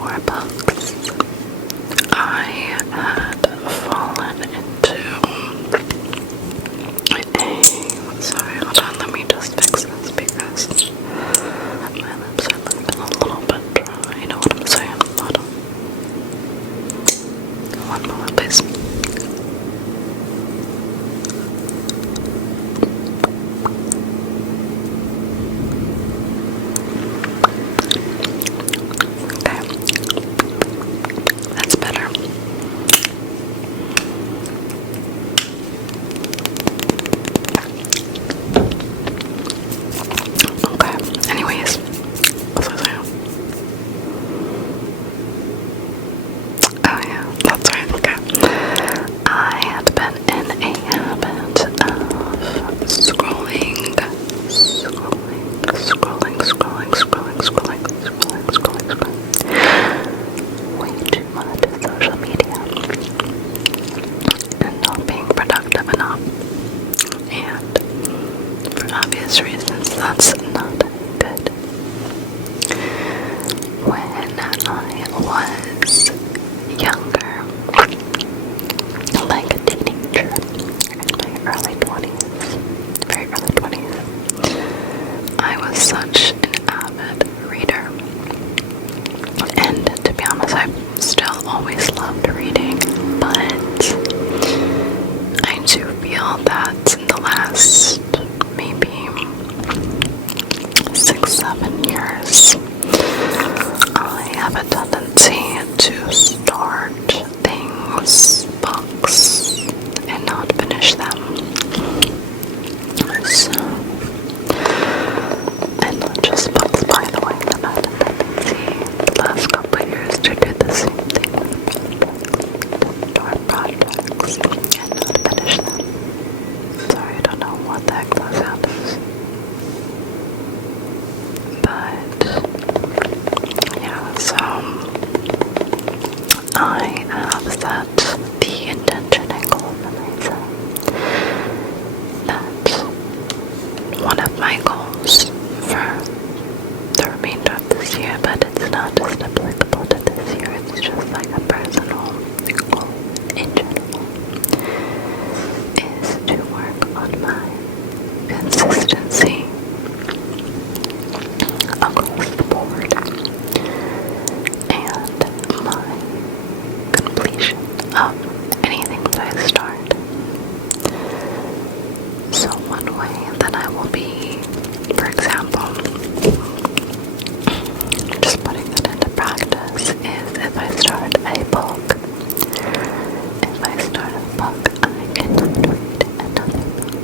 more books. I had fallen into sorry, hold on, let me just fix this because my lips are looking a little bit dry. You know what I'm saying? Hold on. One moment, please. Okay. That's better. Okay, anyways, what was I saying? Oh yeah, that's right, okay. I had been in a habit of scrolling way too much social media and not being productive enough. And for obvious reasons, that's not good. When I was younger, like a teenager, in my early 20s, very early 20s, I was such an avid reader. And to be honest, I've still always loved reading, but I do feel that in the last maybe 6-7 years, I have a tendency to start things, books, and not finish them. So, and not just books, by the way, I've had a tendency the last couple of years to do the same thing with start projects and not finish them. Sorry, I don't know what the heck that sound is. But yeah, so I have set the intention and goal for myself that one of my goals for the remainder of this year, but it's not just applicable to this year, it's just like a personal goal in general, is to work on my consistency across the board and my completion of anything that I start. So one way that I will be, for example, just putting that into practice is if I start a book, I cannot read another book.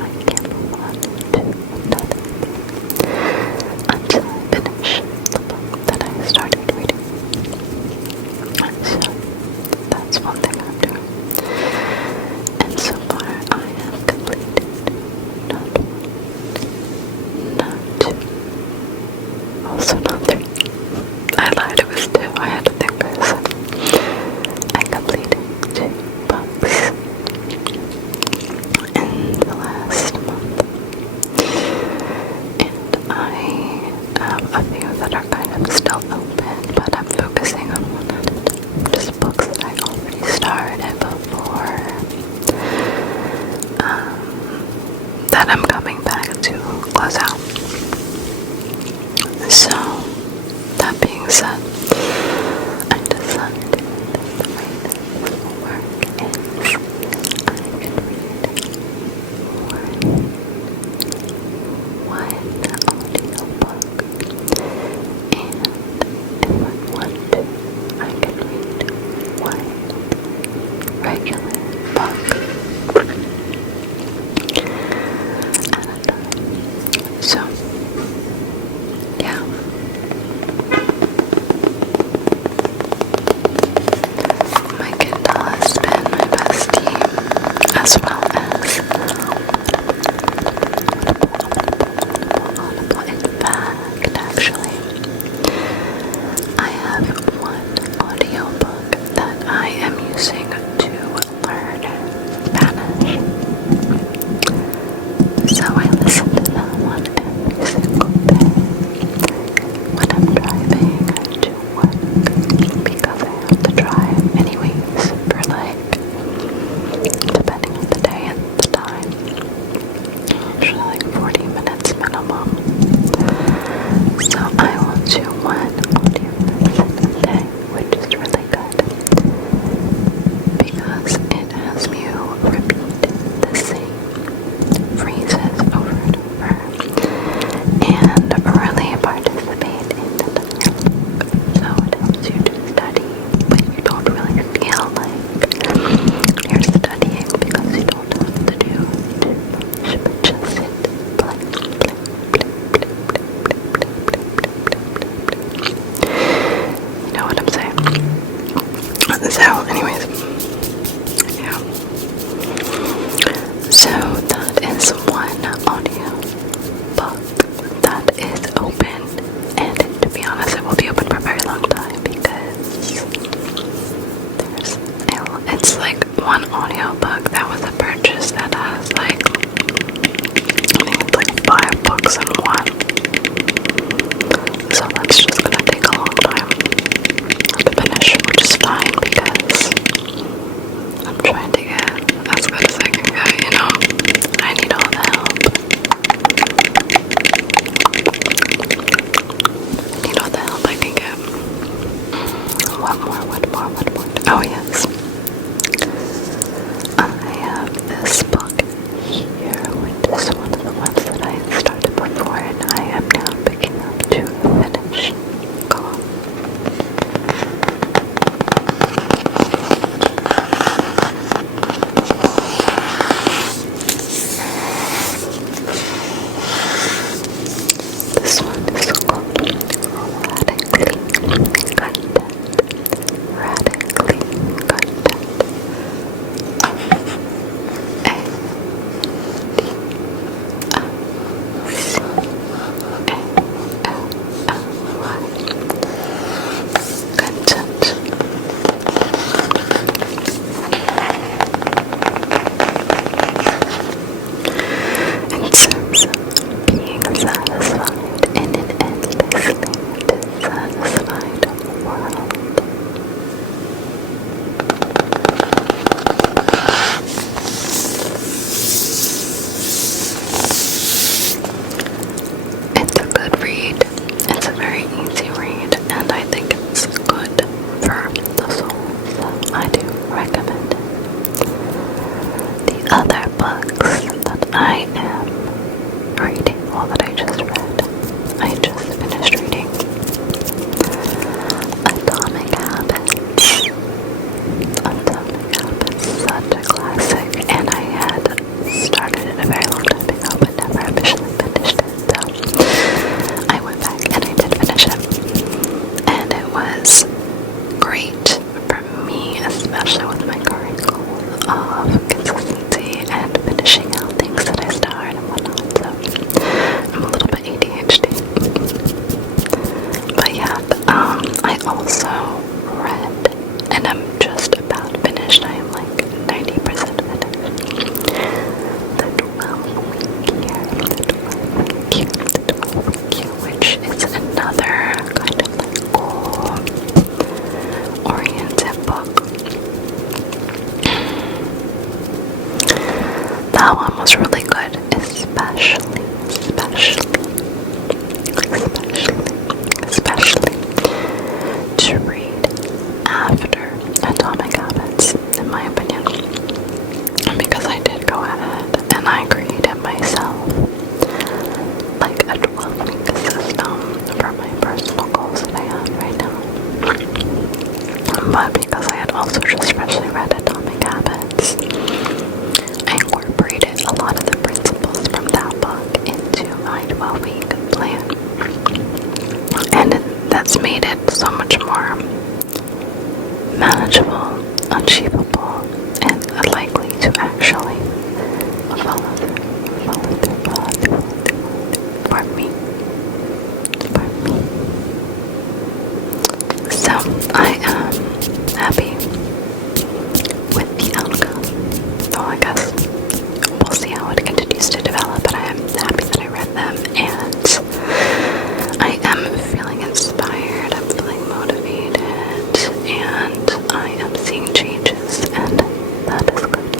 I can't move on to another book until I finish the book that I started reading. So that's one thing I'm doing. And so far I have completed not one, not two, also not three. I lied, it was two. I had to think for a second. I completed 2 books in the last month. And I have a few that are kind of still open, but I'm focusing on one at a time. Just books that I already started before, that I'm coming back to close out. So, that being said, I decided that the way this will work is I can read one audiobook, and if I want to, I can read one regular book at a time. So, yeah. So, anyways, yeah. So that is one audio book that is open, and to be honest, it will be open for a very long time because it's like one audio book that was a purchase that has like, I think it's like 5 books in one. So that's just gonna take a long time to finish, which is fine because I'm trying to get as good as I can get, you know? I need all the help. I need all the help I can get. What more? Oh yes. I have this book here, which is one of the ones that I started before, and I am now picking up to finish. Go on. This one is called Radically Content. In terms of being satisfied in an endlessly dissatisfied world. It's a good read. It's a very easy read, and I think it's good for the soul, so I do recommend it. The other books that I am reading, well, that I just read, I just finished reading Atomic Habits. Atomic Habits is such a classic, and I had started it a very long time ago, but never officially finished it, so I went back and I did finish it, and it was great for me, especially with my current goals of consistency and finishing out things that I start and whatnot, so I'm a little bit ADHD. But yeah, I also read, and I'm just about finished, I am like 90% finished, the 12-week year, which is another kind of like goal-oriented book. That one was really good, especially to read after Atomic Habits, in my opinion, because I did go ahead and I created myself like a 12-week system for my personal goals that I have right now. But because I had also just freshly read Atomic Habits, I incorporated a lot of the principles from that book into my 12-week plan. And that's made it so much more manageable, achievable, and likely to actually follow through for me. So I am happy with the outcome. Well, I guess we'll see how it continues to develop, but I am happy that I read them, and I am feeling inspired, I'm feeling motivated, and I am seeing changes, and that is good.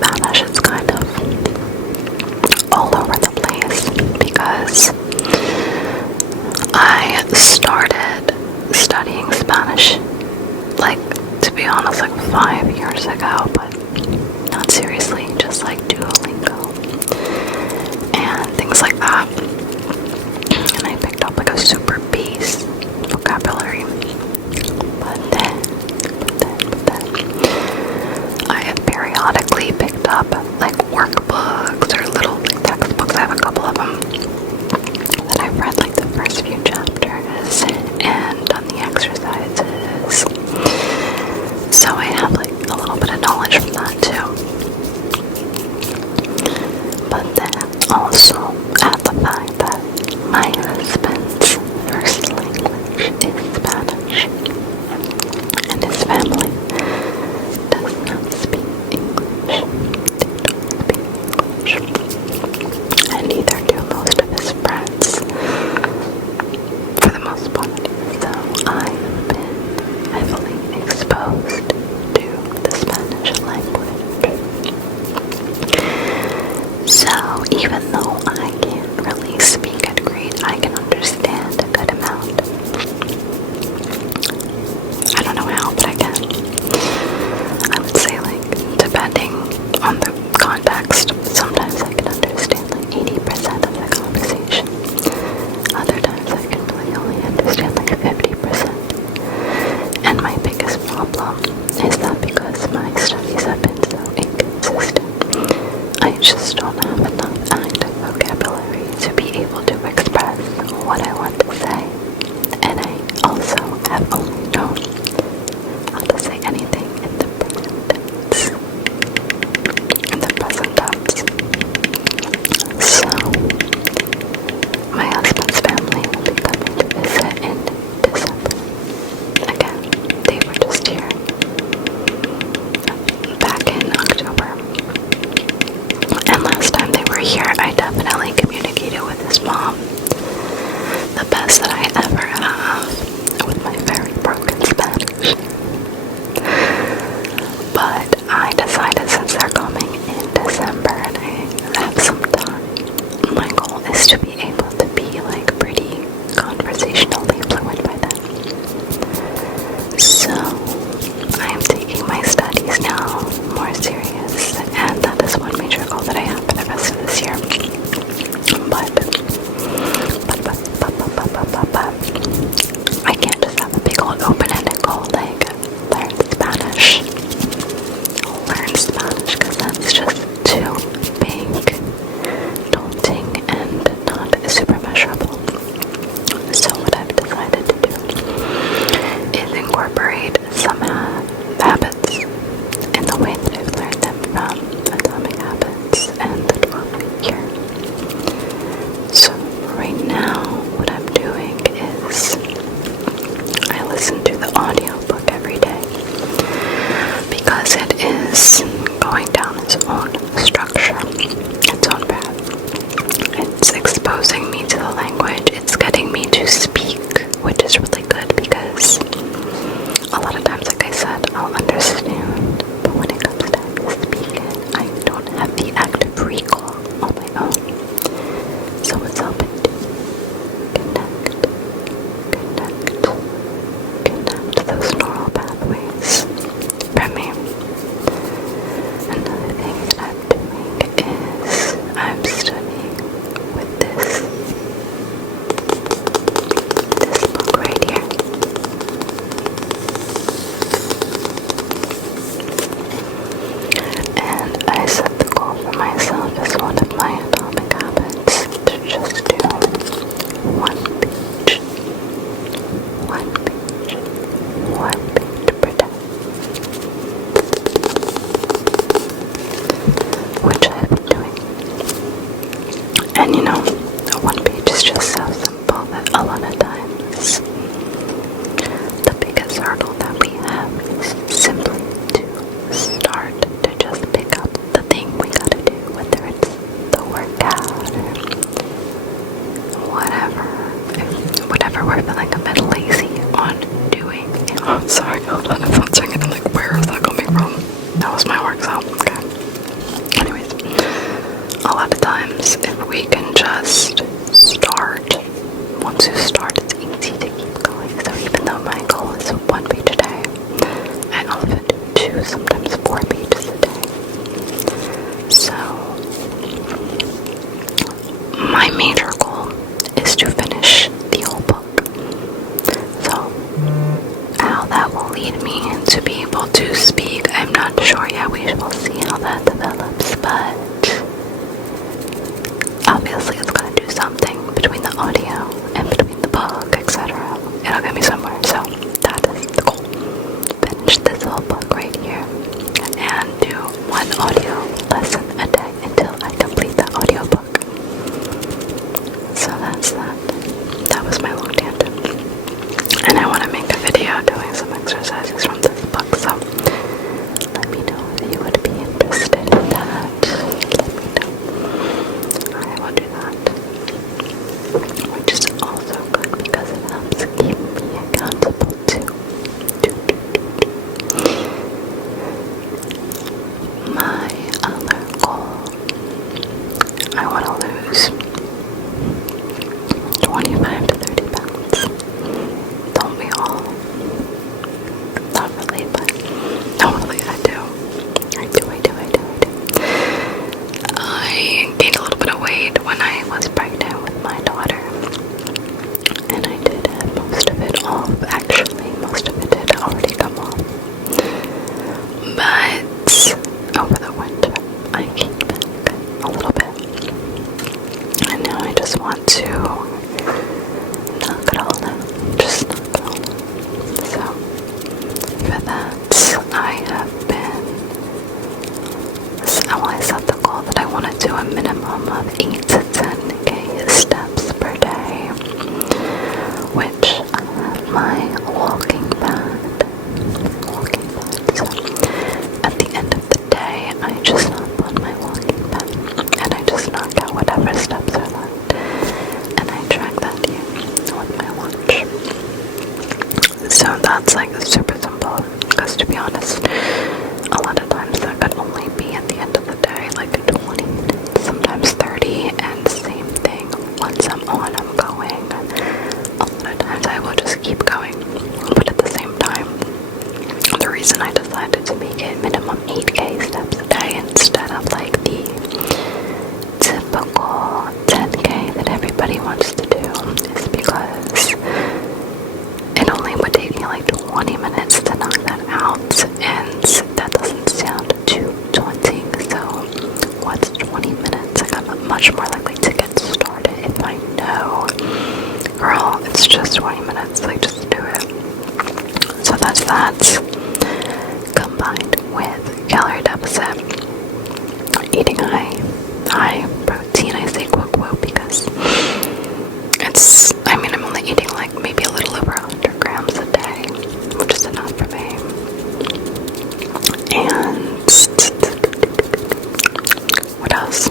Spanish, it's kind of all over the place because I started studying Spanish, like, to be honest, like 5 years ago, but not seriously, just like Duolingo and things like that. And I picked up like a super base vocabulary. But then I have periodically picked up like workbooks or little like, textbooks. I have a couple of them that I've read like the first few chapters and done the exercises. So I have like a little bit of knowledge from that too. But then also add the fact that my husband's first language is Spanish, and his family does not speak English. They don't speak English, and neither do most of his friends, for the most part. So I have been heavily exposed to the Spanish language. So even though I can't really speak it great, I can understand a good amount. I don't know how, but I can. I would say, like, depending on the context, sometimes I can understand like 80% of the conversation. Other times I can really only understand like 50%. And my biggest problem is that because my studies have been so inconsistent, I just don't have enough active vocabulary to be able to express what I want to say. And I also have only known how to say anything in the present tense. So, my husband's family will be coming to visit in December. Again, they were just here back in October. And last time they were here, I definitely communicated with his mom the best that I ever have with my very broken Spanish. But I decided since they're coming in December and I have some time, my goal is to be able to be like pretty conversationally fluent by then. So I am taking my studies now more serious, and that is one major goal that I have for the rest of this year. But I can't just have a big old open-ended goal like learn Spanish, because that's just too big, daunting, and not super measurable. So what I've decided to do is incorporate some habits in the way that I've learned them from Atomic Habits and the 12-week year. So right now, what I'm doing is I listen to the audiobook every day because it is going down its own structure, its own path. It's exposing me to the language. It's getting me to speak, which is really good because a lot of times, like I said, I'll understand, but when it comes time to speak it, I don't have the active recall on my own. So it's helping to connect those neural pathways for me. Another thing that I'm doing is I'm studying with this book right here. And I set the goal for myself as one of my atomic habits to just do one page per day, which I've been doing. And you know, one page is just so simple that a lot of times the biggest hurdle that we have is simply to start to just pick up the thing we gotta do, whether it's the workout or whatever we're feeling a bit lazy on doing. Oh, sorry, hold on, the phone's ringing. I'm like, where is that coming from? That was my work zone. Okay. sometimes if we can just start, once you start, it's easy to keep going. So even though my goal is 1 page a day, I often do 2, sometimes 4 pages a day. So my major goal is to finish the whole book. So how that will lead me to be able to speak, I'm not sure yet. We will see how that develops, but obviously it's going to do something between the audio and between the book, etc. It'll get me somewhere, so that is the goal. Finish this whole book right here and do 1 audio lesson a day until I complete the audio book. So that's that. That was my long tangent. And I want to make a video doing some exercises from this book, so let me know if you would be interested in that. Let me know. I will do that. Which is also good because it helps keep me accountable too. My other goal, I want to lose 25 to 30 pounds. Don't we all? Not really, but no, really, I do. I gained a little bit of weight when I was pregnant with my daughter. And I did have most of it off. Actually, most of it did already come off. But over the winter, I gained back a little bit. And now I just want to knock it all out. Just knock it all out. So, for that, I have been, I set the goal that I want to do a minimum of 8 to 10k steps per day, which I have my walking pad. So, at the end of the day, I just hop on my walking pad, and I just knock out whatever steps are left, and I track that here with my watch. So that's like super simple, because to be honest, a lot of times that could only be at the end of the day, like 20 minutes, sometimes 30, and same thing, once I'm on, I'm going. A lot of times I will just keep going, but at the same time, the reason I decided to make it minimum 8k steps a day instead of like the typical 10k that everybody wants to do is because it only would take me like 20 minutes to knock that out, and that doesn't sound too daunting. So what's 20 minutes? Like, I'm much more likely to get started if I know, girl, it's just 20 minutes, like just do it. So that's that, combined with calorie deficit, eating high protein. I say quote quote because it's, I mean, I'm only eating like maybe a little over 100 grams a day, which is enough for me. And what else?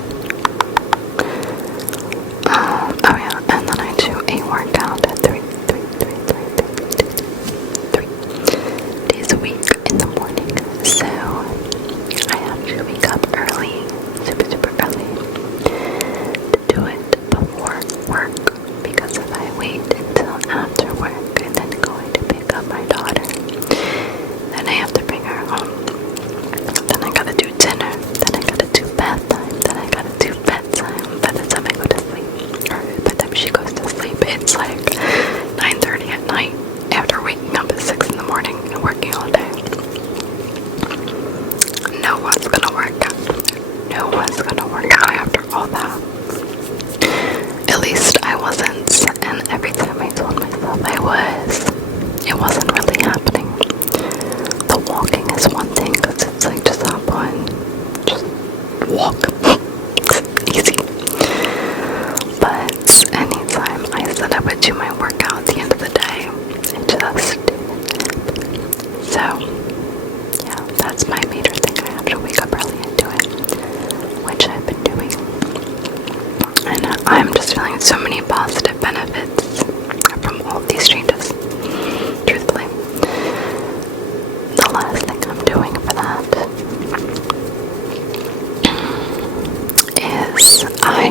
Oh yeah, and then I do a workout at 3 days a week in the morning. So I have to wake up early, super early, to do it before work, because if I wait until after work and then going to pick up my daughter, then I have to bring her home, then I gotta do dinner, then I gotta do bath time, then I gotta do bedtime. By the time I go to sleep, or by the time she goes to sleep, it's like 9:30 at night after waking up at 6 in the morning and working all day. No one's gonna work out. No one's gonna work out after all that. At least I wasn't, and every time I told myself I was, it wasn't really happening. The walking is one thing, because it's like just hop on, just walk. It's easy. But anytime I said I would do my workout at the end of the day, it just didn't. So, yeah, that's my major thing. I have to wake up early and do it, which I've been doing. And I'm just feeling so many positive benefits from all of these changes, truthfully. The last thing I'm doing for that is I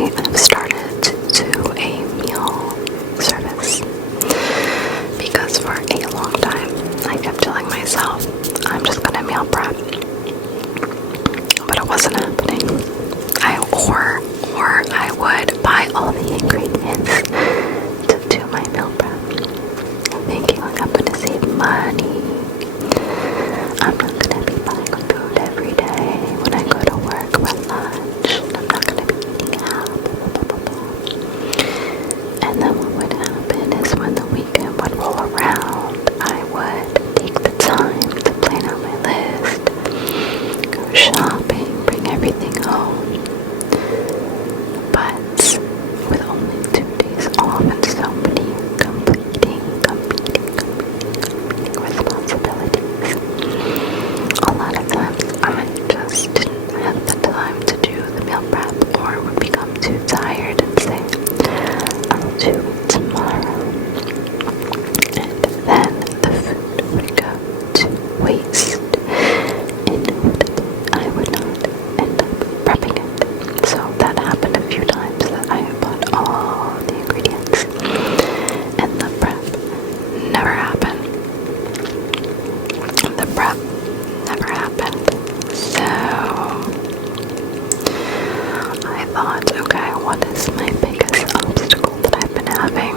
thought, okay, what is my biggest obstacle that I've been having?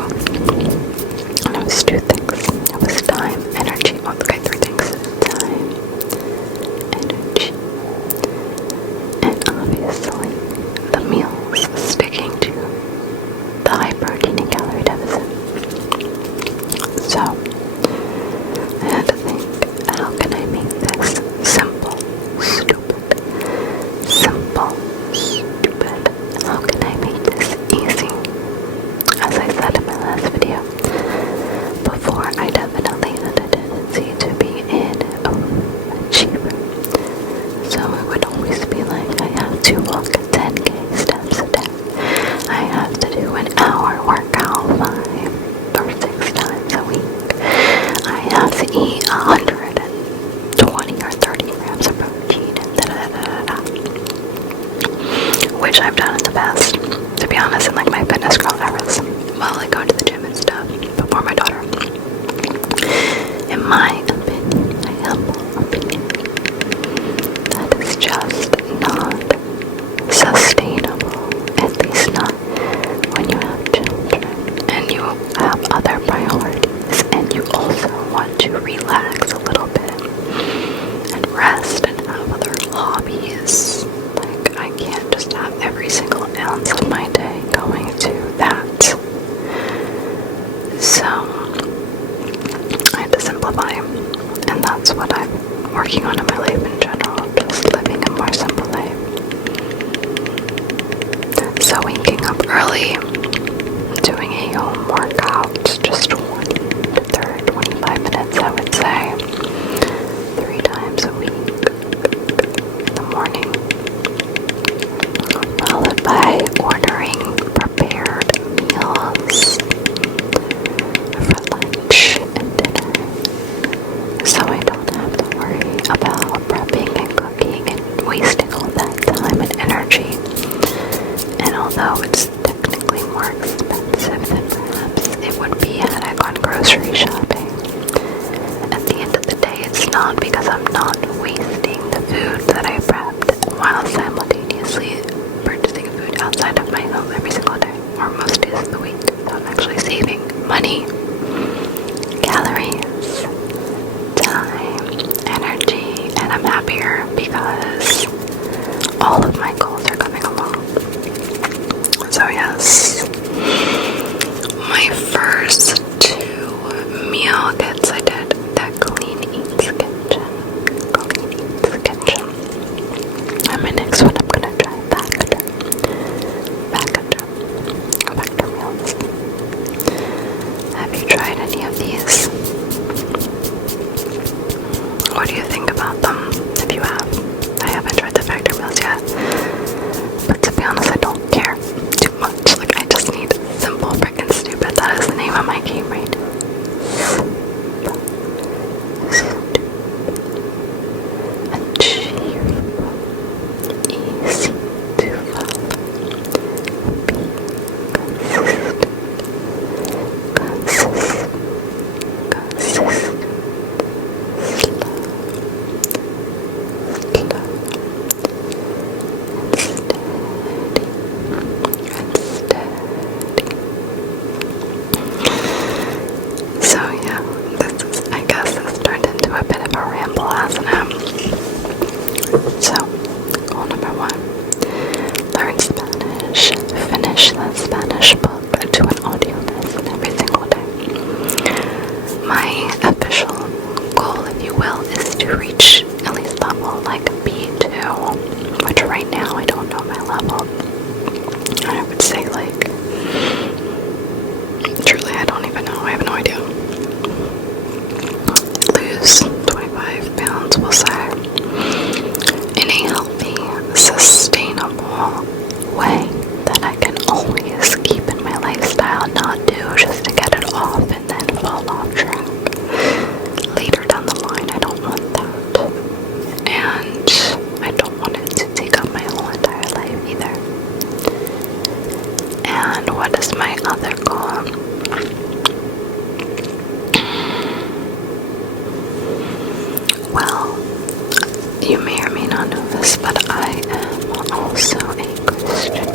And it was two things. It was time, energy. Oh, okay, three things. Time, energy, and obviously the meals, sticking to the high protein and calorie deficit. So I had to think, how can I make this simple, stupid, simple, stupid? How can I make this easy? As I said in my last video, before I definitely had a tendency to be an overachiever. So it would always be like, I have to walk 10k steps a day. I have to do an hour workout 5 or 6 times a week. I have to eat 120 or 30 grams of protein and which I've done in the past, to be honest, in like my fitness girl eras, while I go to the gym and stuff before my daughter. In my opinion, my humble opinion, that is just not sustainable, at least not when you have children and you have other priorities and you also want to relax a little bit and rest and have other hobbies. Like, I can't just have every single ounce of my day going to that. So I have to simplify, and that's what I'm working on in my life in general, just living a more simple life. So waking up early, doing a home workout, just 20 to 30, 25 minutes I would say, 3 times a week in the morning, followed by ordering prepared meals for lunch and dinner, so I don't have to worry about prepping and cooking and wasting all that time and energy. And although it's technically more expensive than perhaps it would be had I gone grocery shopping, at the end of the day it's not, because I'm not wasting the food that I prepped while simultaneously purchasing food outside of my home every single day, or most days of the week. So I'm actually saving money, calories, time, energy, and I'm happier because all of my goals are coming along. So yes, my first 2 meal kits I did that Clean Eats Kitchen. And my next one I'm gonna try Factor meals. Have you tried any of these? What do you think about them? If you have, I haven't tried the Factor meals yet. But to be honest, I don't care too much. Like, I just need simple, freaking stupid. That is the name of my game right now. Achievable, easy to follow, be consistent, So yeah, I guess this turned into a bit of a ramble, hasn't it? So, goal number 1, learn Spanish, finish that Spanish book to an audio lesson every single day. My official goal, if you will, is to reach at least level like B2, which right now I don't know my level. I would say like, truly I don't even know, I have no idea. Lose 25 pounds, we'll say, in a healthy, sustainable way that I can always keep in my lifestyle, not do just to get it off and then fall off track later down the line. I don't want that, and I don't want it to take up my whole entire life either. And what is my other goal? Well, you may or may not know this, but I am also a Christian.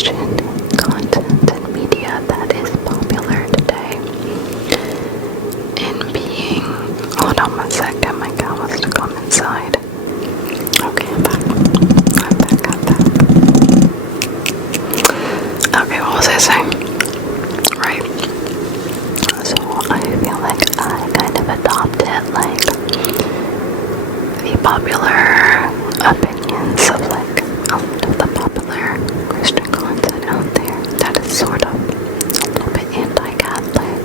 Christian content and media that is popular today in being. Hold on one second, my cat wants to come inside. Okay, I'm back. I'm back. Okay, what was I saying? Right. So I feel like I kind of adopted like the popular opinions of like a lot of the popular Christian content out there that is sort of a little bit anti-Catholic,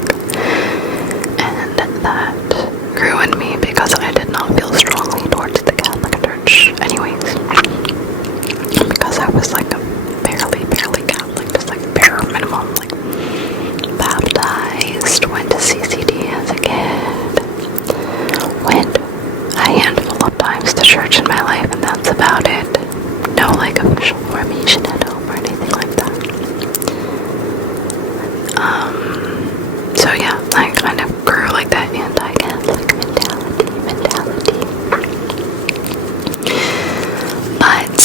and that grew in me because I did not feel strongly towards the Catholic Church anyways, because I was like a barely Catholic, just like bare minimum, like baptized, went to CCD as a kid, went a handful of times to church in my life, and that's about it. No like official formation at home or anything like that. So yeah, I kind of grew like that anti-Catholic mentality. But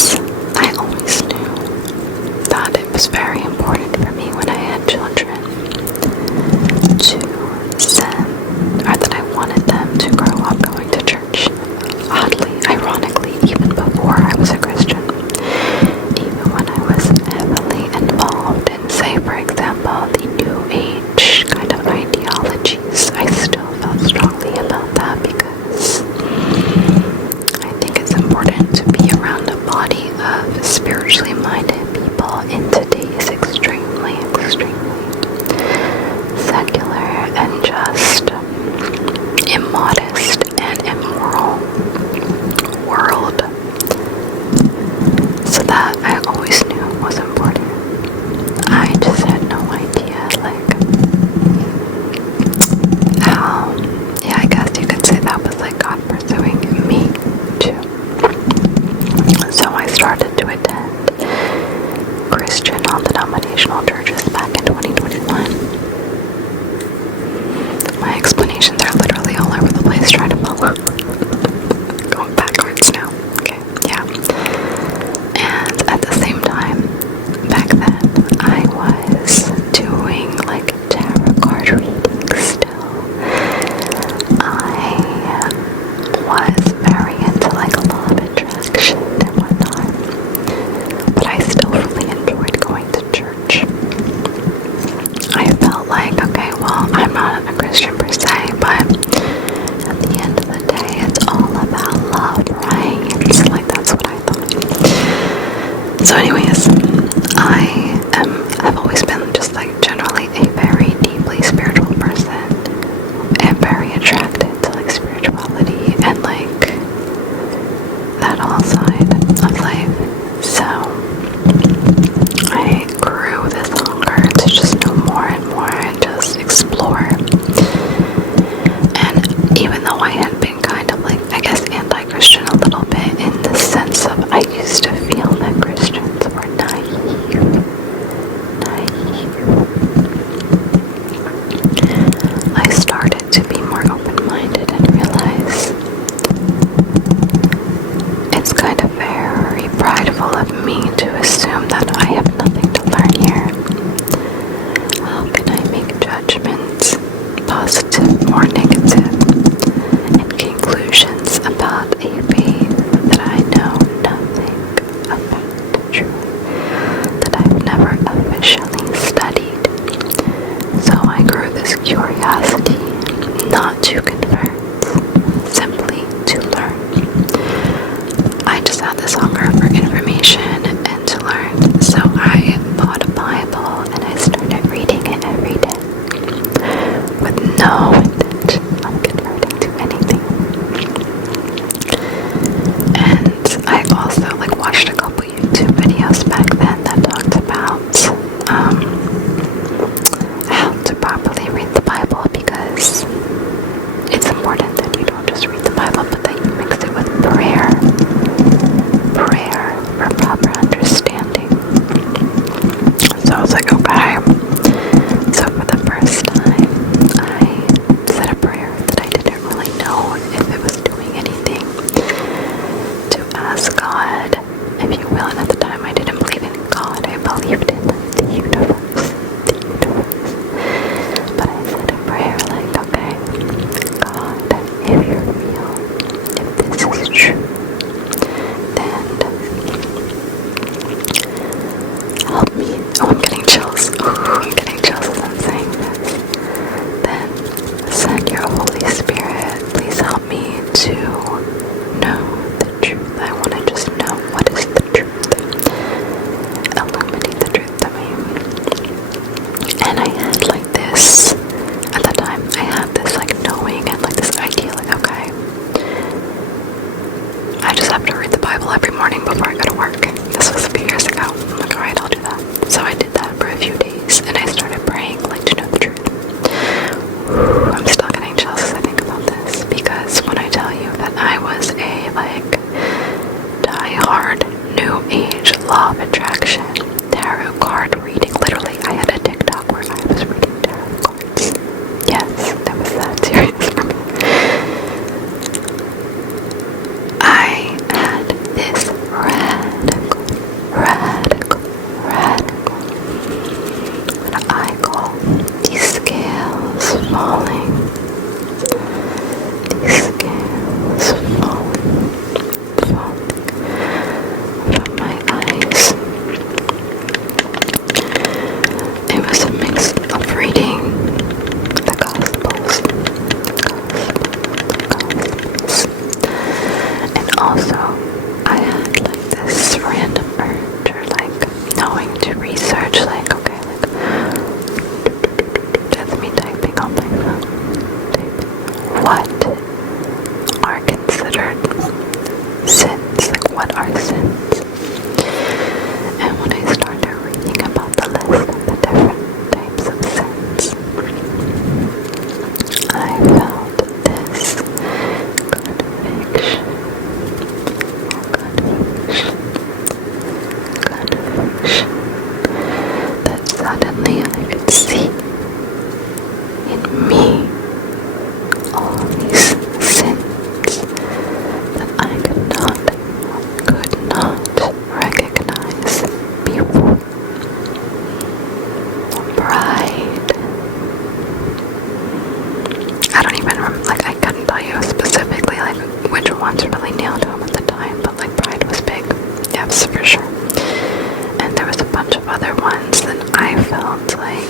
I always knew that it was very important for me when I had children to send, or that I wanted them to grow up going to church. Oddly, ironically, even before I was a Christian, even when I was heavily involved in, say, for example, the New Age kind of ideologies, I still felt strongly about that because I think it's important to be around a body of spiritually minded people in today's extremely secular and just immodest and immoral world. So that I always knew was important. I just had no idea, like, how, yeah, I guess you could say that was like God pursuing me too. So I started to attend Christian non-denominational churches back in 2021. My explanations are literally all over the place, trying to follow. Going backwards now. Okay, yeah. And at the same time, back then, I was doing like tarot card readings still. I was very into like law of attraction and whatnot. But I still really enjoyed going to church. I felt like, okay, well, I'm not a Christian per se, but at the end of the day, it's all about love, right? It's like, that's what I thought. So anyways, I've always been just like generally a very deeply spiritual person and very attracted to like spirituality and like that whole side of life. So I grew this hunger to just know more and more and just explore. And even though I had been kind of like, I guess, anti-Christian a little bit in the sense of I used to feel that Christians were naive. I started to be more open-minded and realize it's kind of very prideful of me to assume that I have nothing to learn here. How can I make judgments, positive or negative, and conclusions about a faith that I know nothing about, truth, that I've never officially studied? So I grew this curiosity, not to convert, simply to learn. I just had this hunger for information and to learn, so I bought a Bible and I started reading it every day with no intention of converting to anything. And I also like watched a couple YouTube videos back then that talked about how to properly read the Bible, because it's important that you don't just read the Bible but that you mix it with prayer for proper understanding. So I was like, okay. So for the first time, I said a prayer that I didn't really know if it was doing anything, to ask God, if you will. And at the time I didn't believe in God, I believed in age, law of attraction, tarot card reading. Literally, I had a TikTok where I was reading tarot cards. Yes, that was that serious for me. I had this radical, what I call these scales falling. These scales falling from my eyes. It was a mix of reading the Gospels, and also I had like this random urge, or like knowing to research, like okay, like that's me typing on my phone. What are considered sins? Like what are sins? And when I started reading about the list of the different types of sins, I felt this conviction that suddenly I could see in me all these sins that I could not recognize before. Pride. I don't even remember, like I couldn't tell you specifically like which ones really nailed home at the time, but like pride was big. Yes, for sure. And there was a bunch of other ones that I felt like,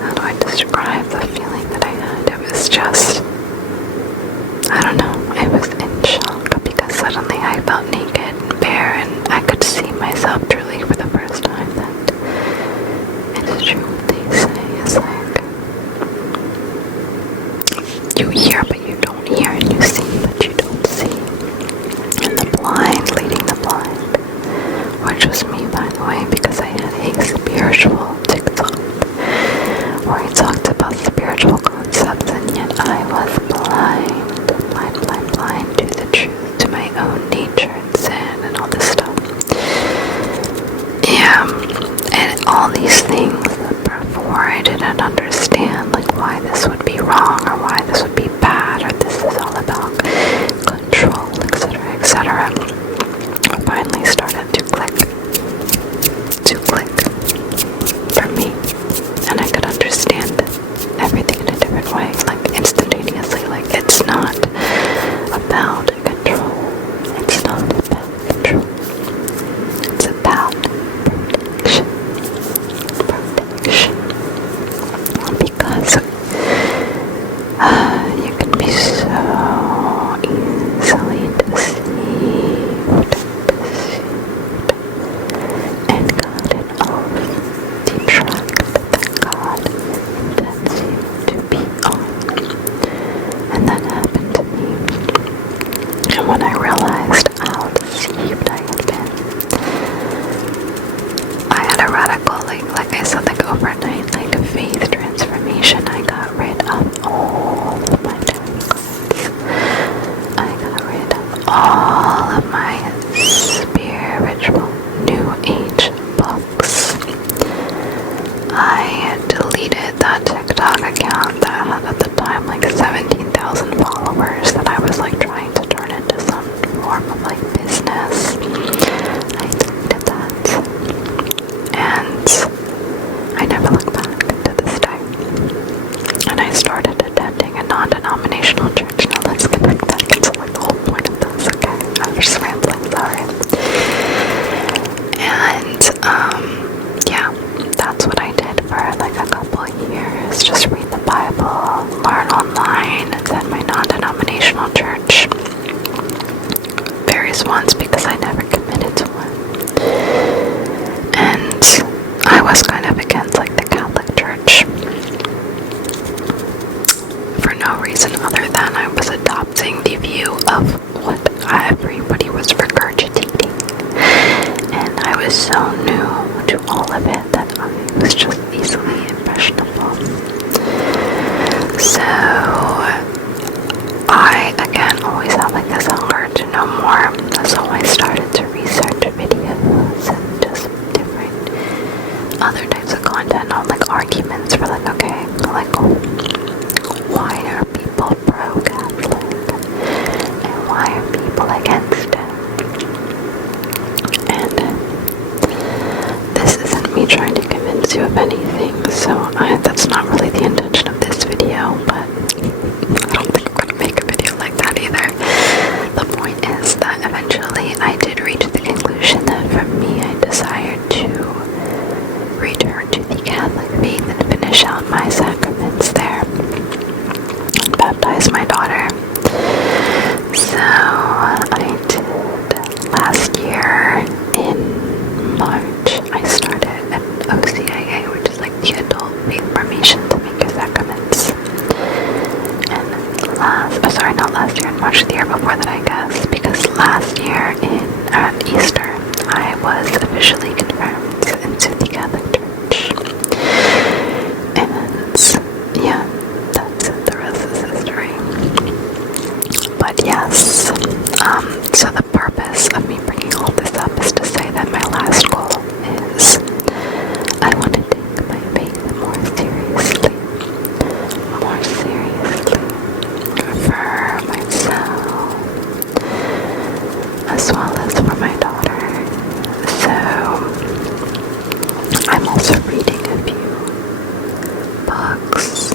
how do I describe the feeling that I had? It was just, I don't know, I was in shock because suddenly I felt naked and bare, and I could see myself truly for the first time. That it's true what they say is like, you hear but you don't hear, and you see but you don't see. And the blind leading the blind, which was me, by the way, because I had a spiritual TikTok where I talked about spiritual concepts, and yet I was blind to the truth, to my own nature and sin and all this stuff. Yeah, and all these things that before I didn't understand, like why this would be wrong or why this would be bad or this is all about control, etc. Finally started to click for me, and I could understand everything in a different way, like instantaneously. Like it's not about control. It's not about control. It's about protection. Because you can be so easily deceived and gotten that's not really the intention of this video, but I don't think I'm gonna make a video like that either. The point is that eventually I did reach the conclusion that for me I desired to return to the Catholic faith and finish out my sacraments there and baptize my daughter. So I did last year in March. I started at OCIA, which is like the adult faith formation to make your sacraments. And not last year, in March, the year before that, I guess, because last year at Easter, I was officially confirmed into the Catholic Church. And yeah, that's it. The rest is history. But yes, so the purpose of me bringing all this up is to say that my last goal is I want to take my faith more seriously for myself as well as for my daughter. So I'm also reading a few books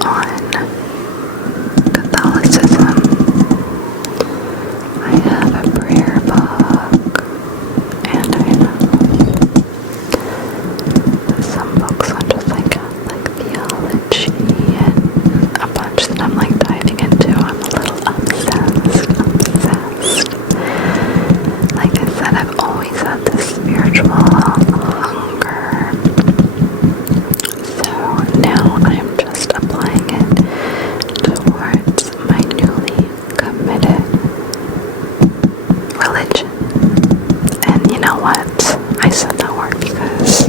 on Catholicism. I have a prayer book, and I have some books on just like Catholic theology and a bunch that I'm like diving into. I'm a little obsessed. Like I said, I've always had this spiritual hunger. So now I'm just applying it towards my newly committed religion. And you know what? I said that word because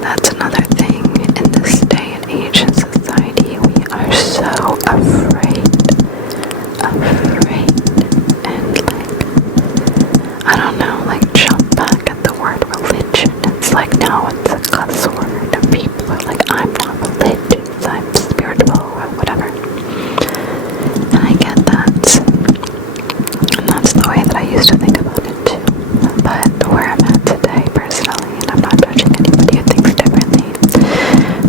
that's another thing in this day and age in society. We are so afraid, and like, I don't know, like jump back at the word religion. It's like now it's a cuss word and people are like, I'm not religious, I'm spiritual or whatever. And I get that. And that's the way that I used to think about it too. But where I'm at today personally, and I'm not judging anybody who thinks differently,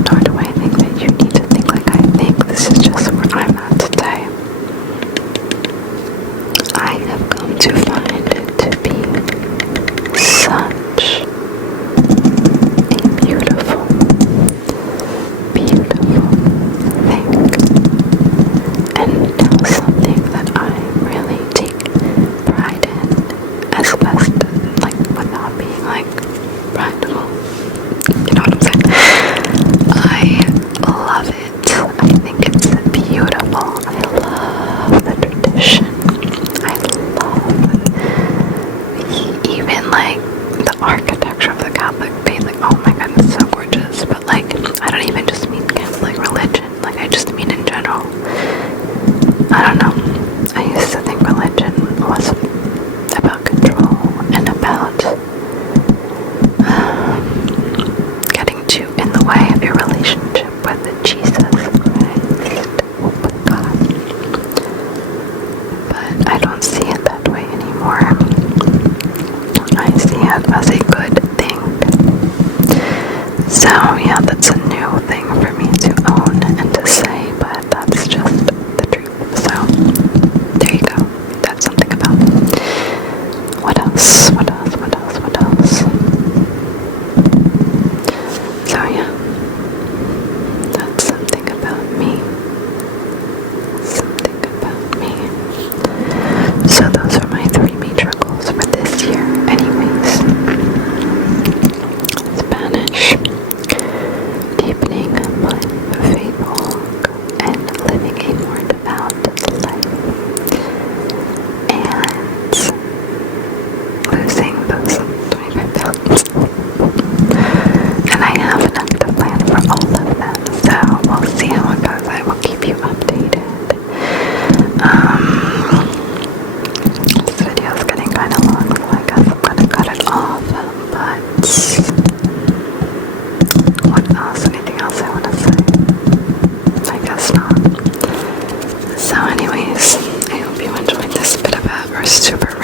nor do I think that you need to think like I think. This is just where I'm at today. I have come to find it to be such a beautiful thing. And now something that I really take pride in as best, like without being like prideful. You know what I'm saying? I love it. I think it's beautiful. I love the tradition. I love even like the architecture of the Catholic faith. Like, oh my god, it's so gorgeous. But like, I don't even just mean Catholic religion. Like, I just mean in general. I don't know. I used to think religion was about control and about getting too in the way of your relationship with Jesus Christ, with God. But I don't see it that way anymore. I see it as a good thing. So yeah, that's a new thing for me to own and to say, but that's just the truth. So there you go. That's something about me. What else? So yeah, that's something about me. So those are my 3 major goals for this year anyways. Spanish, deepening my faith walk and living a more devout life, and losing those 25 pounds. And I have an active plan for all of them, so we'll see how it goes. I will keep you updated. This video is getting kind of long, so I guess I'm gonna cut it off. But what else? Anything else I want to say? I guess not. So anyways, I hope you enjoyed this bit of a super